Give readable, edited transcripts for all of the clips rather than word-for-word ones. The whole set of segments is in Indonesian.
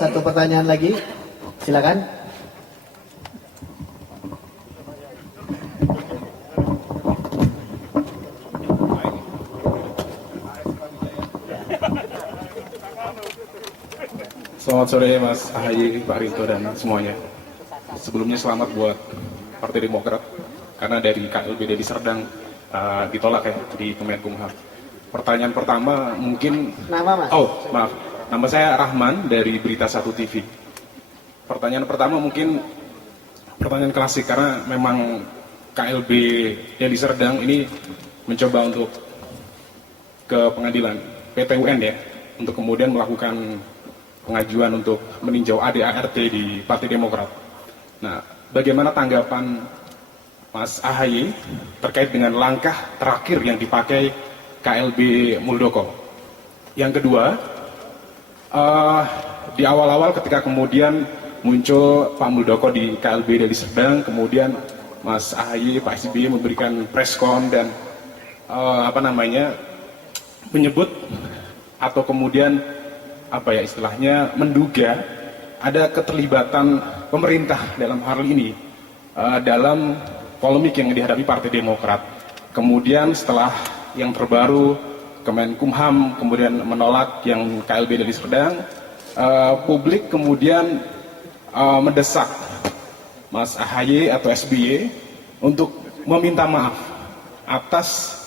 satu pertanyaan lagi. Silakan. Selamat sore Mas Ahaye, Pak Rinto dan semuanya. Sebelumnya selamat buat Partai Demokrat karena dari KLB Deli Serdang ditolak ya di Kemenkumham. Pertanyaan pertama mungkin maaf, nama saya Rahman dari Berita 1 TV. Pertanyaan pertama mungkin pertanyaan klasik karena memang KLB Deli Serdang ini mencoba untuk ke pengadilan PT UN ya untuk kemudian melakukan pengajuan untuk meninjau ADART di Partai Demokrat. Nah, bagaimana tanggapan Mas Ahaye terkait dengan langkah terakhir yang dipakai KLB Muldoko? Yang kedua, di awal-awal ketika kemudian muncul Pak Muldoko di KLB Deli Serdang, kemudian Mas Ahaye, Pak SBY memberikan preskon dan menyebut atau kemudian istilahnya menduga ada keterlibatan pemerintah dalam hal ini dalam polemik yang dihadapi Partai Demokrat. Kemudian setelah yang terbaru Kemenkumham kemudian menolak yang KLB Deli Serdang, publik kemudian mendesak Mas Ahaye atau SBY untuk meminta maaf atas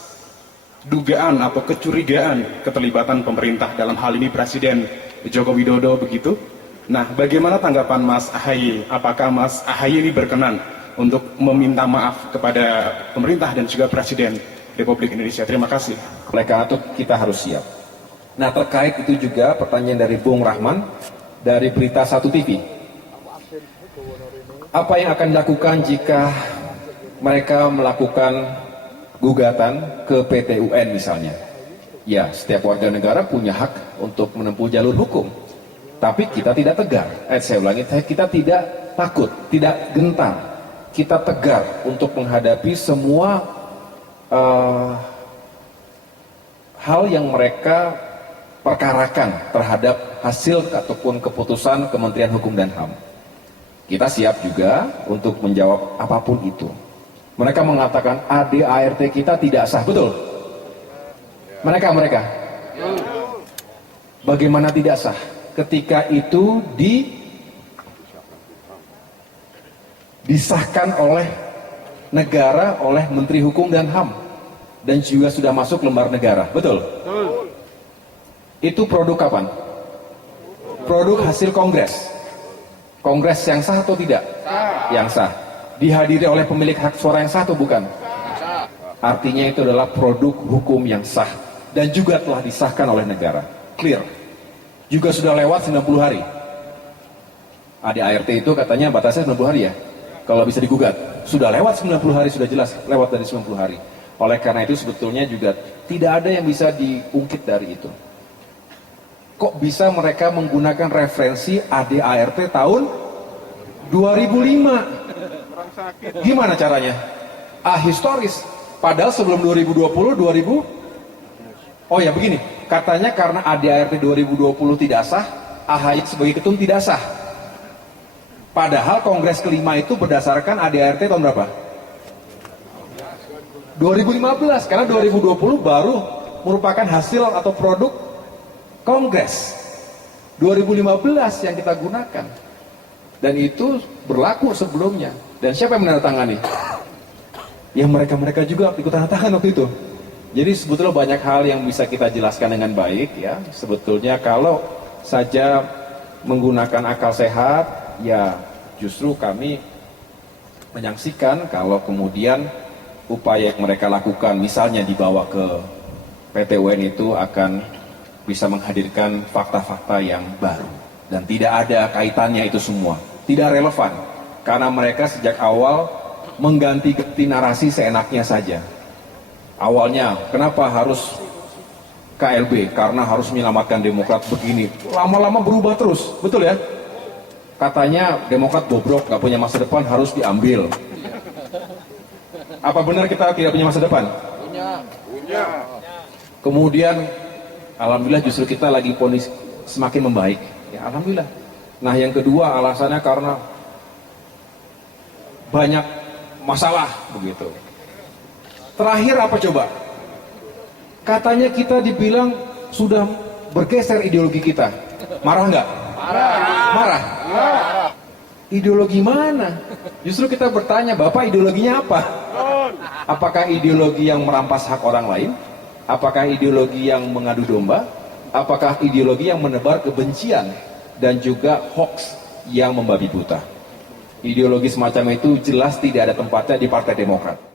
dugaan atau kecurigaan keterlibatan pemerintah dalam hal ini Presiden Joko Widodo begitu. Nah, bagaimana tanggapan Mas Ahaye? Apakah Mas Ahaye ini berkenan untuk meminta maaf kepada pemerintah dan juga Presiden Republik Indonesia? Terima kasih. Oleh karena itu kita harus siap. Nah, terkait itu juga pertanyaan dari Bung Rahman dari Berita 1 TV. Apa yang akan dilakukan jika mereka melakukan gugatan ke PT UN misalnya? Ya, setiap warga negara punya hak untuk menempuh jalur hukum. Tapi kita tidak tegar. Saya ulangi, kita tidak takut, tidak gentar. Kita tegar untuk menghadapi semua hal yang mereka perkarakan terhadap hasil ataupun keputusan Kementerian Hukum dan HAM. Kita siap juga untuk menjawab apapun itu. Mereka mengatakan ADART kita tidak sah, betul? Mereka. Bagaimana tidak sah? Ketika itu disahkan oleh negara, oleh Menteri Hukum dan HAM, dan juga sudah masuk lembar negara, betul? Itu produk kapan? Produk hasil kongres. Kongres yang sah atau tidak? Yang sah. Dihadiri oleh pemilik hak suara yang sah atau bukan? Artinya itu adalah produk hukum yang sah dan juga telah disahkan oleh negara. Clear. Juga sudah lewat 90 hari. ADART itu katanya batasnya 90 hari ya. Kalau bisa digugat. Sudah lewat 90 hari, sudah jelas lewat dari 90 hari. Oleh karena itu sebetulnya juga tidak ada yang bisa diungkit dari itu. Kok bisa mereka menggunakan referensi ADART tahun 2005? Gimana caranya? Historis. Padahal sebelum 2020, oh ya begini, katanya karena ADART 2020 tidak sah, AHY sebagai ketum tidak sah. Padahal Kongres kelima itu berdasarkan ADART tahun berapa? 2015, karena 2020 baru merupakan hasil atau produk Kongres 2015 yang kita gunakan. Dan itu berlaku sebelumnya. Dan siapa yang menandatangani? Ya mereka juga ikut tanda tangan waktu itu. Jadi sebetulnya banyak hal yang bisa kita jelaskan dengan baik ya. Sebetulnya kalau saja menggunakan akal sehat, ya justru kami menyaksikan kalau kemudian upaya yang mereka lakukan misalnya dibawa ke PT UN itu akan bisa menghadirkan fakta-fakta yang baru. Dan tidak ada kaitannya itu semua. Tidak relevan. Karena mereka sejak awal mengganti-ganti narasi seenaknya saja. Awalnya, kenapa harus KLB? Karena harus menyelamatkan Demokrat begini. Lama-lama berubah terus, betul ya? Katanya Demokrat bobrok, gak punya masa depan, harus diambil. Apa benar kita tidak punya masa depan? Punya. Kemudian, alhamdulillah justru kita lagi semakin membaik. Ya, alhamdulillah. Nah yang kedua alasannya karena banyak masalah begitu. Terakhir apa coba? Katanya kita dibilang sudah bergeser ideologi kita. Marah nggak? Marah. Ideologi mana? Justru kita bertanya, Bapak ideologinya apa? Apakah ideologi yang merampas hak orang lain? Apakah ideologi yang mengadu domba? Apakah ideologi yang menebar kebencian dan juga hoax yang membabi buta? Ideologi semacam itu jelas tidak ada tempatnya di Partai Demokrat.